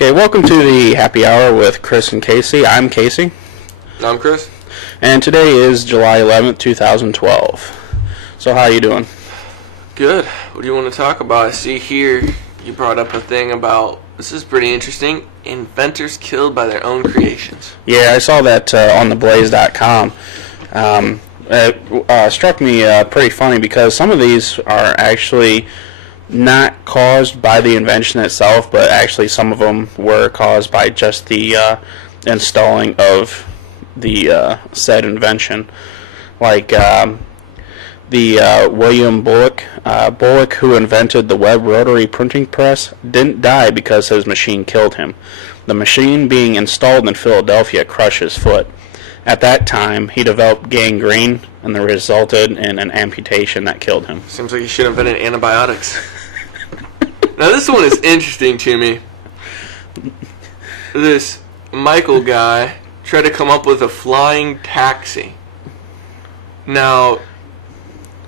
Okay, welcome to the Happy Hour with Chris and Casey. I'm Casey. I'm Chris. And today is July 11th, 2012. So how are you doing? Good. What do you want to talk about? I see here you brought up a thing about, this is pretty interesting, inventors killed by their own creations. Yeah, I saw that on theblaze.com. It struck me pretty funny because some of these are actually not caused by the invention itself, but actually some of them were caused by just the installing of the said invention. Like the William Bullock, who invented the web rotary printing press, didn't die because his machine killed him. The machine being installed in Philadelphia crushed his foot. At that time, he developed gangrene, and that resulted in an amputation that killed him. Seems like you should have invented antibiotics. Now this one is interesting to me. This Michael guy tried to come up with a flying taxi. Now,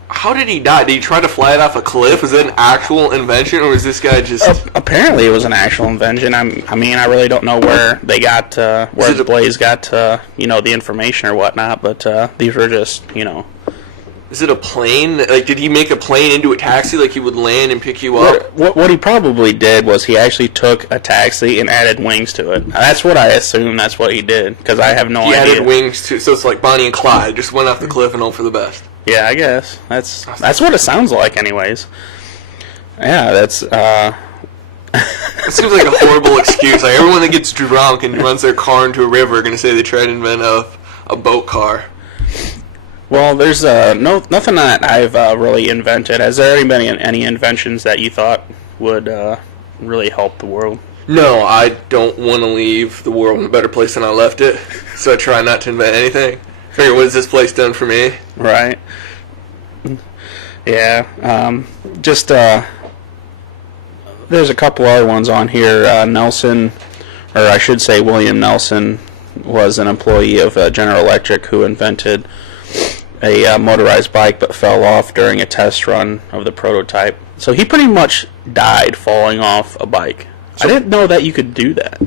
how did he die? Did he try to fly it off a cliff? Was it an actual invention, or was this guy just... Apparently it was an actual invention. I mean, I really don't know where they got, where the Blaze got, the information or whatnot, but these were just, Is it a plane? Like, did he make a plane into a taxi, like he would land and pick you up? What he probably did was he actually took a taxi and added wings to it. That's what I assume that's what he did, because I have no idea. He added wings to, so it's like Bonnie and Clyde, just went off the cliff and hope for the best. Yeah, I guess. That's what it sounds like anyways. Yeah, that's... It seems like a horrible excuse. Like, everyone that gets drunk and runs their car into a river are going to say they tried to invent a boat car. Well, there's nothing that I've really invented. Has there been any inventions that you thought would really help the world? No, I don't want to leave the world in a better place than I left it, so I try not to invent anything. Figure, what has this place done for me? Right. Yeah. There's a couple other ones on here. Nelson, or I should say William Nelson, was an employee of General Electric who invented a motorized bike but fell off during a test run of the prototype. So he pretty much died falling off a bike. I didn't know that you could do that.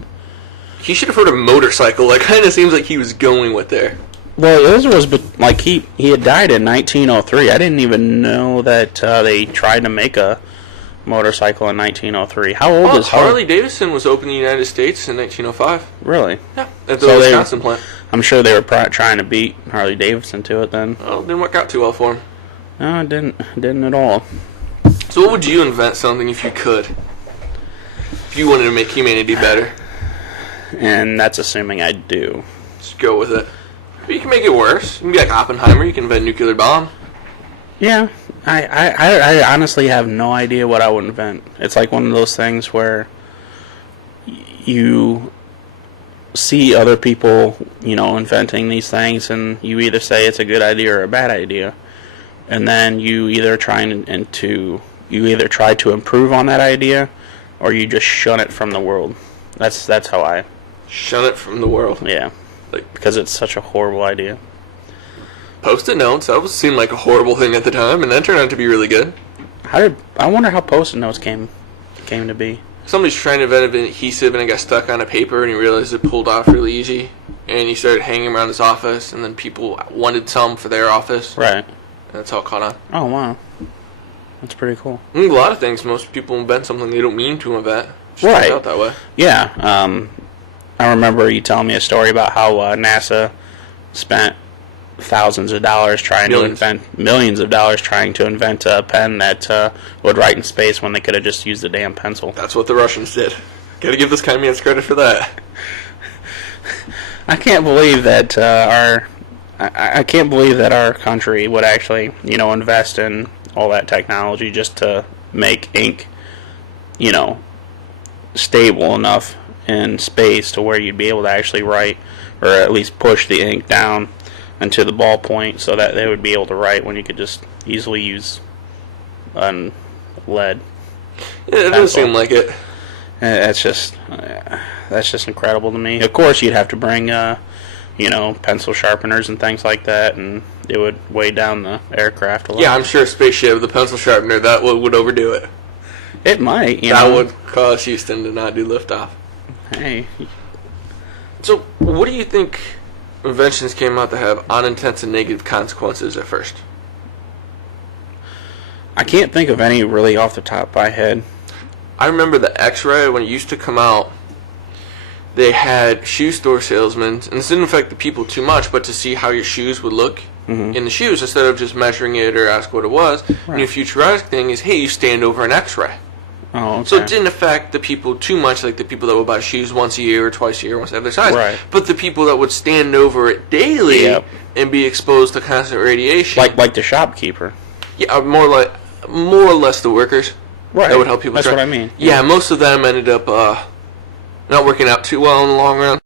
He should have heard of motorcycle. That kind of seems like he was going with there. Well, this was like he had died in 1903. I didn't even know that they tried to make a motorcycle in 1903. How old is Harley Davidson was opened in the United States in 1905. Really? Yeah, at the Wisconsin plant. I'm sure they were trying to beat Harley Davidson to it then. Oh, it didn't work out too well for him. No, it didn't at all. So what would you invent something if you could? If you wanted to make humanity better? And that's assuming I do. Just go with it. But you can make it worse. You can be like Oppenheimer. You can invent a nuclear bomb. Yeah, I honestly have no idea what I would invent. It's like one of those things where you see other people, inventing these things, and you either say it's a good idea or a bad idea, and then you either try to improve on that idea, or you just shun it from the world. That's how I shun it from the world. Yeah, because it's such a horrible idea. Post-it notes, that seemed like a horrible thing at the time, and that turned out to be really good. I wonder how Post-it notes came to be. Somebody's trying to invent an adhesive, and it got stuck on a paper, and he realized it pulled off really easy, and he started hanging around his office, and then people wanted some for their office. Right. And that's how it caught on. Oh, wow. That's pretty cool. A lot of things, most people invent something they don't mean to invent. Just right. Turns out that way. Yeah. I remember you telling me a story about how NASA spent thousands of dollars millions of dollars trying to invent a pen that would write in space when they could have just used a damn pencil. That's what the Russians did. Gotta give this kind of man's credit for that. I can't believe that our country would actually, invest in all that technology just to make ink, stable enough in space to where you'd be able to actually write, or at least push the ink down into the ballpoint so that they would be able to write when you could just easily use lead. Yeah, it doesn't seem like it. That's just incredible to me. Of course, you'd have to bring pencil sharpeners and things like that, and it would weigh down the aircraft a lot. Yeah, I'm sure a spaceship with a pencil sharpener, that would overdo it. It might, That would cause Houston to not do liftoff. Hey, So, what do you think inventions came out to have unintended negative consequences at first? I can't think of any really off the top of my head. I remember the X-ray when it used to come out. They had shoe store salesmen, and this didn't affect the people too much, but to see how your shoes would look in the shoes instead of just measuring it or ask what it was. Right. New futuristic thing is, hey, you stand over an X-ray. Oh, okay. So it didn't affect the people too much, like the people that would buy shoes once a year or twice a year once they have their size. Right. But the people that would stand over it daily Yep. and be exposed to constant radiation, like the shopkeeper. yeah, more or less the workers. Right. That would help people. That's try. what I mean. Yeah, most of them ended up not working out too well in the long run.